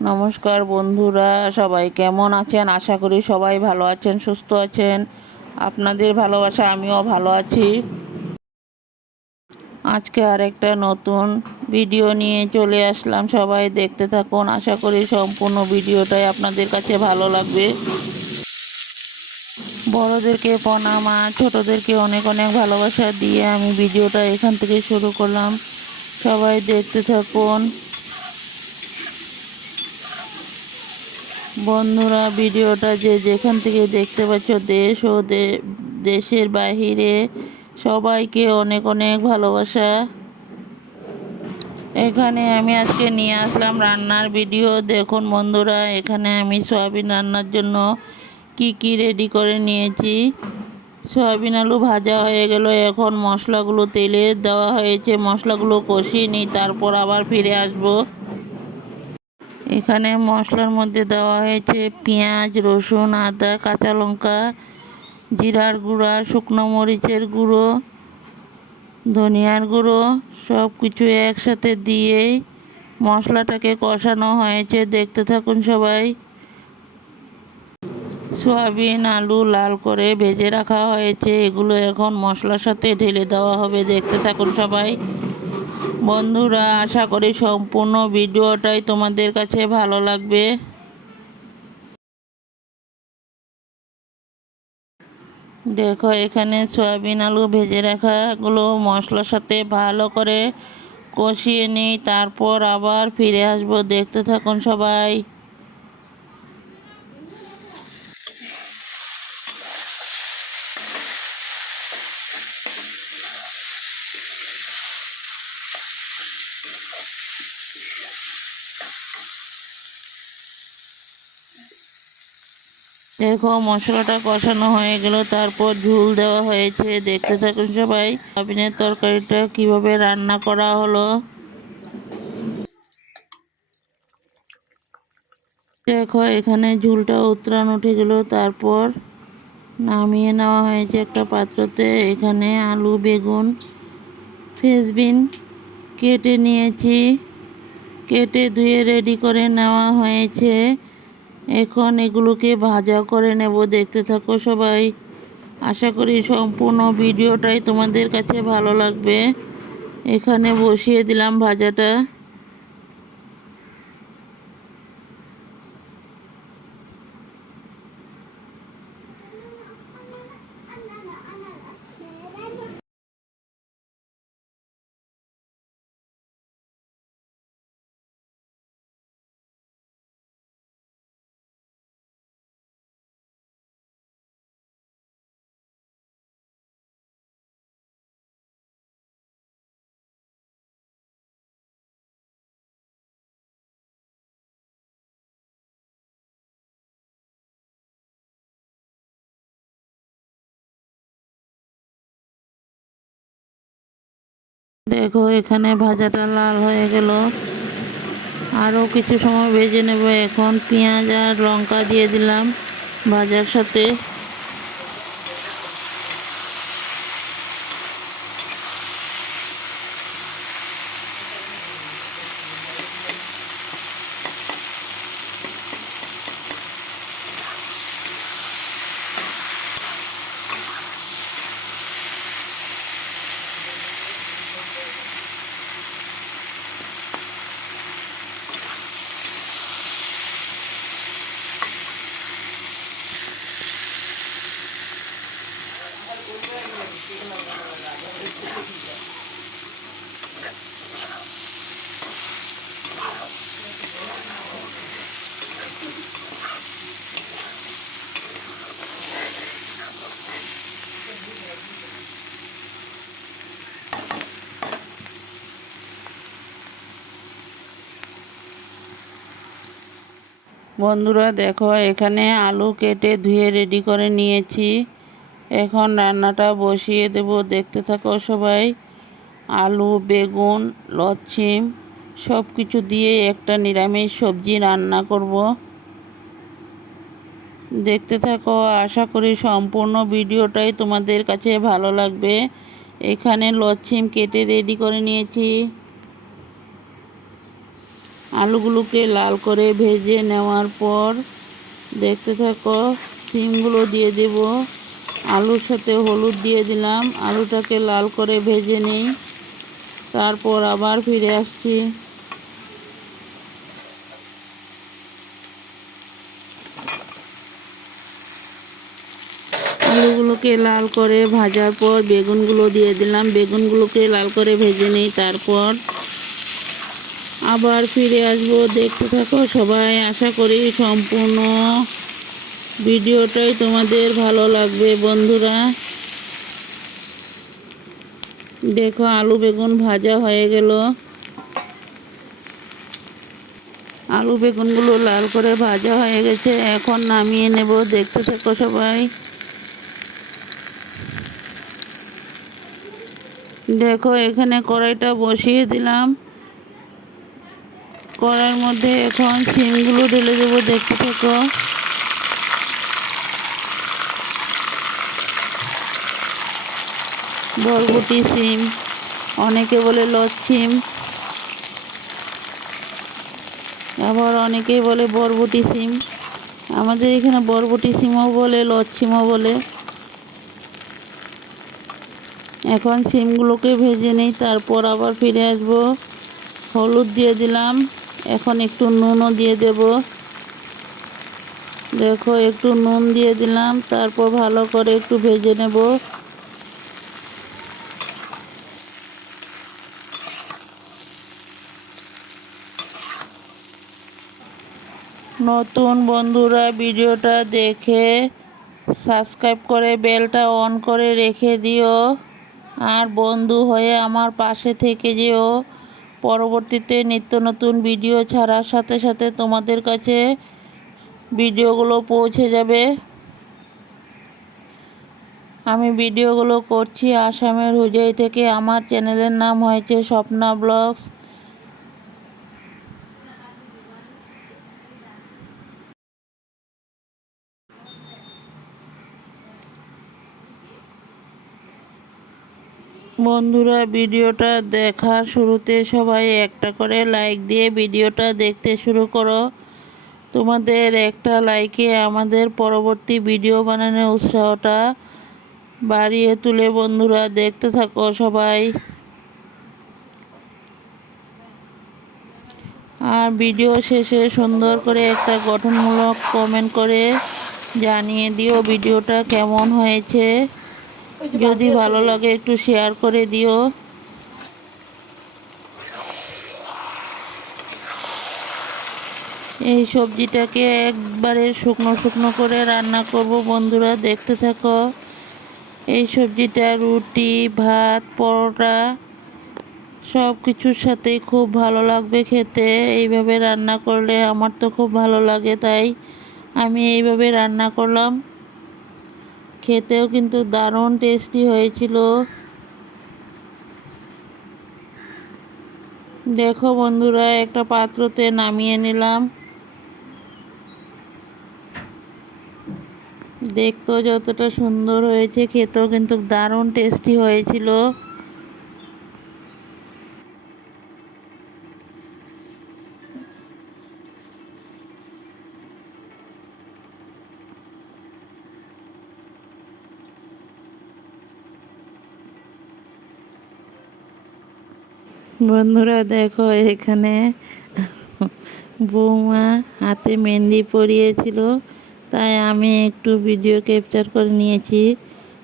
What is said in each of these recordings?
নমস্কার বন্ধুরা, সবাই কেমন আছেন? আশা করি সবাই ভালো আছেন, সুস্থ আছেন। আপনাদের ভালোবাসা, আমিও ভালো আছি। আজকে আরেকটা নতুন ভিডিও নিয়ে চলে আসলাম। সবাই দেখতে থাকুন। আশা করি সম্পূর্ণ ভিডিওটাই আপনাদের কাছে ভালো লাগবে। বড়োদেরকে প্রণাম আর ছোটোদেরকে অনেক অনেক ভালোবাসা দিয়ে আমি ভিডিওটা এখান থেকে শুরু করলাম। সবাই দেখতে থাকুন। বন্ধুরা, ভিডিওটা যে যেখান থেকে দেখতে পাচ্ছ, দেশ ও দেশের বাহিরে সবাইকে অনেক অনেক ভালোবাসা। এখানে আমি আজকে নিয়ে আসলাম রান্নার ভিডিও। দেখুন বন্ধুরা, এখানে আমি সয়াবিন রান্নার জন্য কি কি রেডি করে নিয়েছি। সয়াবিন আলু ভাজা হয়ে গেল। এখন মশলাগুলো তেলে দেওয়া হয়েছে। মশলাগুলো কষিয়ে নিই, তারপর আবার ফিরে আসব। এখানে মশলার মধ্যে দেওয়া হয়েছে পেঁয়াজ, রসুন, আদা, কাঁচা লঙ্কা, জিরার গুঁড়া, শুকনো মরিচের গুঁড়ো, ধনিয়ার গুঁড়ো সব কিছু একসাথে দিয়েই মশলাটাকে কষানো হয়েছে। দেখতে থাকুন সবাই। সয়াবিন, আলু লাল করে ভেজে রাখা হয়েছে। এগুলো এখন মশলার সাথে ঢেলে দেওয়া হবে। দেখতে থাকুন সবাই। বন্ধুরা, আশা করি সম্পূর্ণ ভিডিওটাই তোমাদের কাছে ভালো লাগবে। দেখো, এখানে সয়াবিন আলু ভেজে রাখাগুলো মশলার সাথে ভালো করে কষিয়ে নিই, তারপর আবার ফিরে আসব। দেখতে থাকুন সবাই। দেখো মশলাটা কষানো হয়ে গেল, তারপর ঝুল দেওয়া হয়েছে। দেখতে থাকুন সবাই, সয়াবিনের তরকারিটা কীভাবে রান্না করা হলো। দেখো, এখানে ঝুলটা উতরান উঠে গেল, তারপর নামিয়ে নেওয়া হয়েছে একটা পাত্রতে। এখানে আলু, বেগুন ফ্রেসবিন কেটে নিয়েছি। কেটে ধুয়ে রেডি করে নেওয়া হয়েছে। এখন এগুলোকে ভাজা করে নেব, দেখতে থাকো সবাই। আশা করি সম্পূর্ণ ভিডিওটাই তোমাদের কাছে ভালো লাগবে। এখানে বসিয়ে দিলাম ভাজাটা। দেখো, এখানে ভাজাটা লাল হয়ে গেল। আরও কিছু সময় ভেজে নেব। এখন পেঁয়াজ আর লঙ্কা দিয়ে দিলাম ভাজার সাথে। বন্ধুরা দেখো এখানে আলু কেটে ধুয়ে রেডি করে নিয়েছি। এখন রান্নাটা বসিয়ে দেব। দেখতে থাকো সবাই। আলু, বেগুন, লচ্ছিম সব কিছু দিয়ে একটা নিরামিষ সবজি রান্না করব। দেখতে থাকো, আশা করি সম্পূর্ণ ভিডিওটাই তোমাদের কাছে ভালো লাগবে। এখানে লচ্ছিম কেটে রেডি করে নিয়েছি। আলুগুলোকে লাল করে ভেজে নেওয়ার পর দেখতে থাকো, সিমগুলো দিয়ে দেব। আলুর সাথে হলুদ দিয়ে দিলাম। আলুটাকে লাল করে ভেজে নিই। তারপর আবার ফিরে আসছি। আলুগুলোকে লাল করে ভাজার পর বেগুনগুলো দিয়ে দিলাম। বেগুনগুলোকে লাল করে ভেজে নিই তারপর আবার ফিরে আসব। দেখতে থাকো সবাই। আশা করি সম্পূর্ণ ভিডিওটাই তোমাদের ভালো লাগবে, বন্ধুরা। দেখো, আলু বেগুন ভাজা হয়ে গেল। আলু বেগুনগুলো লাল করে ভাজা হয়ে গেছে। এখন নামিয়ে নেব। দেখতে থাকো সবাই। দেখো, এখানে কড়াইটা বসিয়ে দিলাম। কড়াইয়ের মধ্যে এখন সিমগুলো ঢেলে দেবো। দেখতে থাকো। বরবটি সিম, অনেকে বলে লচ্ছিম আবার অনেকে বলে বরবটি সিম। আমাদের এখানে বরবটি সিমও বলে লচ্ছিমও বলে। এখন সিমগুলোকে ভেজে নিই, তারপর আবার ফিরে আসব। হলুদ দিয়ে দিলাম, এখন একটু নুনও দিয়ে দেব। দেখো, একটু নুন দিয়ে দিলাম, তারপর ভালো করে একটু ভেজে নেব। নতুন বন্ধুরা ভিডিওটা দেখে সাবস্ক্রাইব করে বেলটা অন করে রেখে দিও। আর বন্ধু হয়ে আমার পাশে থেকে যেও। পরবর্তীতে নিত্য নতুন ভিডিও ছাড়ার সাথে সাথে তোমাদের কাছে ভিডিওগুলো পৌঁছে যাবে। আমি ভিডিওগুলো করছি আসামের হুজাই থেকে। আমার চ্যানেলের নাম হয়েছে স্বপ্না ব্লগস। বন্ধুরা, ভিডিওটা দেখার শুরুতে সবাই একটা করে লাইক দিয়ে ভিডিওটা দেখতে শুরু করো। তোমাদের একটা লাইকে আমাদের পরবর্তী ভিডিও বানানোর উৎসাহটা বাড়িয়ে তুলে বন্ধুরা, দেখতে থাকো সবাই। আর ভিডিও শেষে সুন্দর করে একটা গঠনমূলক কমেন্ট করে জানিয়ে দিও ভিডিওটা কেমন হয়েছে। যদি ভালো লাগে একটু শেয়ার করে দিও। এই সবজিটাকে একবারে শুকনো শুকনো করে রান্না করব। বন্ধুরা, দেখতে থাকো। এই সবজিটা রুটি, ভাত, পরোটা সব কিছুর সাথেই খুব ভালো লাগবে খেতে। এইভাবে রান্না করলে আমার তো খুব ভালো লাগে, তাই আমি এইভাবে রান্না করলাম। খেতেও কিন্তু দারুণ টেস্টি হয়েছিল। দেখো বন্ধুরা, একটা পাত্রতে নামিয়ে নিলাম। দেখতেও যতটা সুন্দর হয়েছে, খেতেও কিন্তু দারুণ টেস্টি হয়েছিল। বন্ধুরা দেখো, এখানে বৌমা হাতে মেহেন্দি পরিয়েছিল, তাই আমি একটু ভিডিও ক্যাপচার করে নিয়েছি।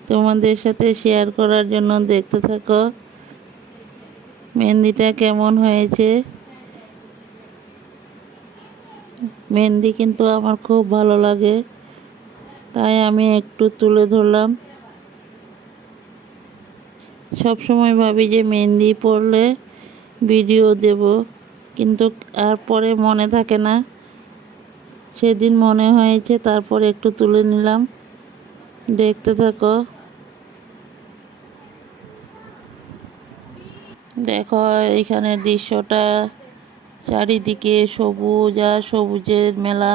তোমাদের সাথে শেয়ার করার জন্য দেখতে থাকো, মেহেন্দিটা কেমন হয়েছে। মেহেন্দি কিন্তু আমার খুব ভালো লাগে, তাই আমি একটু তুলে ধরলাম। সব সময় ভাবি যে মেহেন্দি পরলে ভিডিও দেব। কিন্তু আর পরে মনে থাকে না। সেদিন মনে হয়েছে, তারপর একটু তুলে নিলাম। দেখতে থাকো। দেখো এখানের দৃশ্যটা। চারিদিকে সবুজ আর সবুজের মেলা।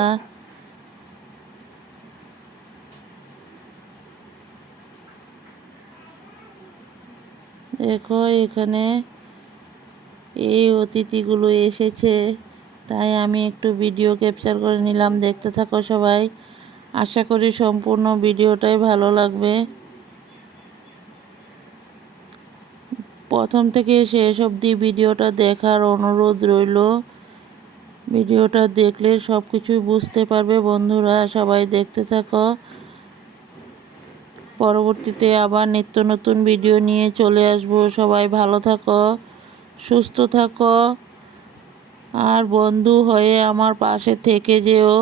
দেখো, এখানে এই অতিথিগুলো এসেছে। তাই আমি একটু ভিডিও ক্যাপচার করে নিলাম, দেখতে থাকো সবাই। আশা করি সম্পূর্ণ ভিডিওটাই ভালো লাগবে। প্রথম থেকে শেষ অবধি ভিডিওটা দেখার অনুরোধ রইল। ভিডিওটা দেখলে সব কিছুই বুঝতে পারবে বন্ধুরা, সবাই দেখতে থাকো। পরবর্তীতে আবার নিত্য নতুন ভিডিও নিয়ে চলে আসব। সবাই ভালো থাকো। সুস্থ থাকো আর বন্ধু হয়ে আমার পাশে থেকে যেও।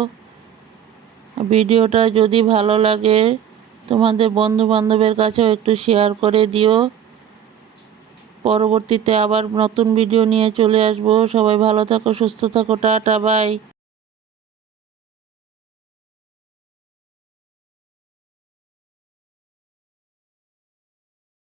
ভিডিওটা যদি ভালো লাগে, তোমাদের বন্ধু বান্ধবের কাছেও একটু শেয়ার করে দিও। পরবর্তীতে আবার নতুন ভিডিও নিয়ে চলে আসব। সবাই ভালো থাকো, সুস্থ থাকো, টাটা বাই